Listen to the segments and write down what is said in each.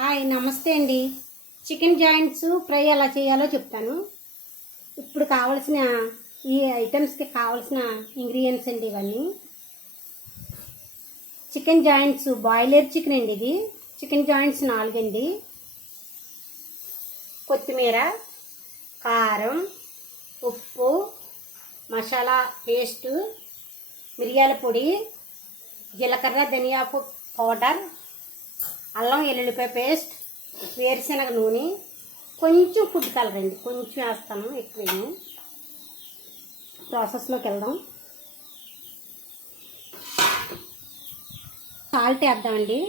Hi నమస్తే అండి. Chicken joints fry ఎలా చేయాలో చెప్తాను. ఇప్పుడు కావాల్సిన ఈ ఐటమ్స్కి కావాల్సిన ఇంగ్రీడియంట్స్ అండి ఇవన్నీ. చికెన్ జాయింట్స్ బాయిలర్ చికెన్ అండి ఇది. చికెన్ జాయింట్స్ 4 అండి. కొత్తిమీర, కారం, ఉప్పు, మసాలా పేస్టు, మిరియాల పొడి, జీలకర్ర ధనియా పౌడర్, అల్లం వెల్లుల్లిపాయ పేస్ట్, వేరుశనగ నూనె, కొంచెం ఫుడ్ కలర్ అండి. కొంచెం వేస్తాను, ఎక్కువేమో. ప్రాసెస్లోకి వెళ్దాం. సాల్ట్ వేద్దామండి.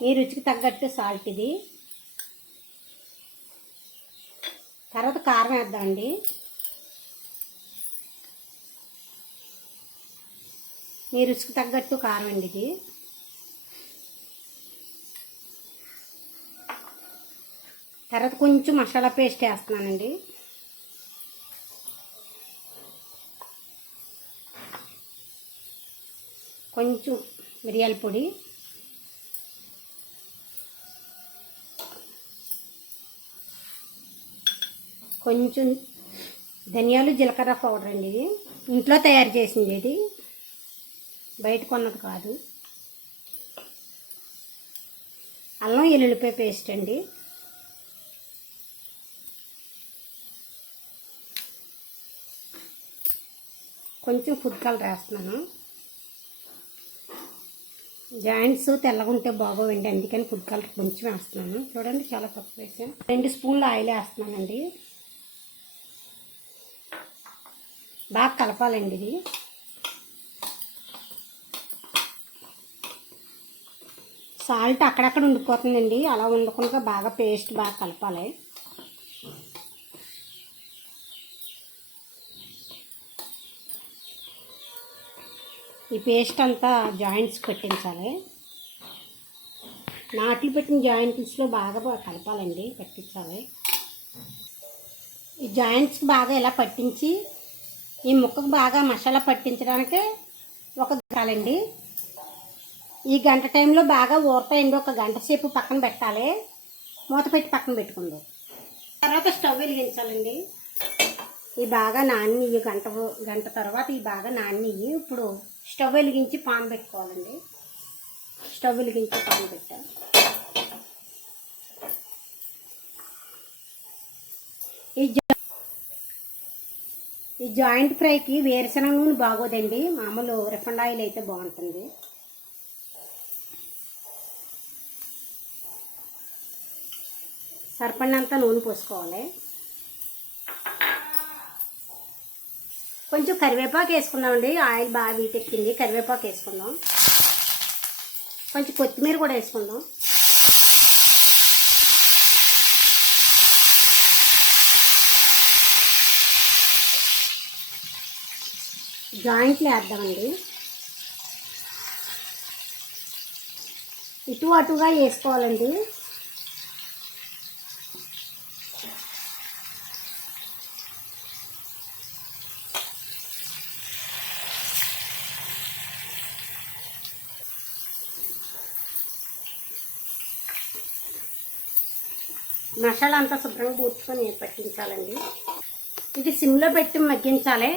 మీ రుచికి తగ్గట్టు సాల్ట్ ఇది. తర్వాత కారం వేద్దామండి. మీ రుచికి తగ్గట్టు కారం అండి ఇది. తర్వాత కొంచెం మసాలా పేస్ట్ వేస్తున్నానండి. కొంచెం మిరియాల పొడి, కొంచెం ధనియాలు జీలకర్ర పౌడర్ అండి. ఇది ఇంట్లో తయారు చేసింది, ఇది బయట కొన్నది కాదు. అల్లం వెల్లుల్లిపాయ పేస్ట్ అండి. కొంచెం ఫుడ్ కలర్ వేస్తున్నాను. జాయింట్స్ తెల్లగా ఉంటే బాగోవండి, అందుకని ఫుడ్ కలర్ కొంచెం వేస్తున్నాను. చూడండి, చాలా తక్కువ వేసాను. 2 స్పూన్లు ఆయిల్ వేస్తున్నానండి. బాగా కలపాలండి ఇది. సాల్ట్ అక్కడక్కడ ఉండిపోతుందండి, అలా ఉండకుండా బాగా పేస్ట్ బాగా కలపాలి. ఈ పేస్ట్ అంతా జాయింట్స్ పట్టించాలి. నాట్లు పెట్టిన జాయింట్స్లో బాగా కలపాలండి, పట్టించాలి. ఈ జాయింట్స్ బాగా ఇలా పట్టించి ఈ ముక్కకు బాగా మసాలా పట్టించడానికి ఒక గంటండి. ఈ గంట టైంలో బాగా ఊరతాయండి. 1 గంట సేపు పక్కన పెట్టాలి. మూత పెట్టి పక్కన పెట్టుకుందాం. తర్వాత స్టవ్ వెలిగించాలండి. ఈ బాగా నాని గంట తర్వాత ఈ బాగా నాని ఇప్పుడు స్టవ్ వెలిగించి పాన్ పెట్టుకోవాలండి. స్టవ్ వెలిగించి పాన్ పెట్టా. ఈ జాయింట్ ఫ్రైకి వేరుశనగ నూనె బాగోదండి, మామూలు రిఫైండ్ ఆయిల్ అయితే బాగుంటుంది. సరిపడినంత నూనె పోసుకోవాలి. కొంచెం కరివేపాకు వేసుకుందామండి. ఆయిల్ బాగా వీటెక్కింది, కరివేపాకు వేసుకుందాం. కొంచెం కొత్తిమీర కూడా వేసుకుందాం. జాయింట్లు వేద్దామండి. ఇటు అటుగా వేసుకోవాలండి. మసాలా అంతా శుభ్రంగా పూర్చుకొని పట్టించాలండి. ఇది సిమ్లో పెట్టి మగ్గించాలి.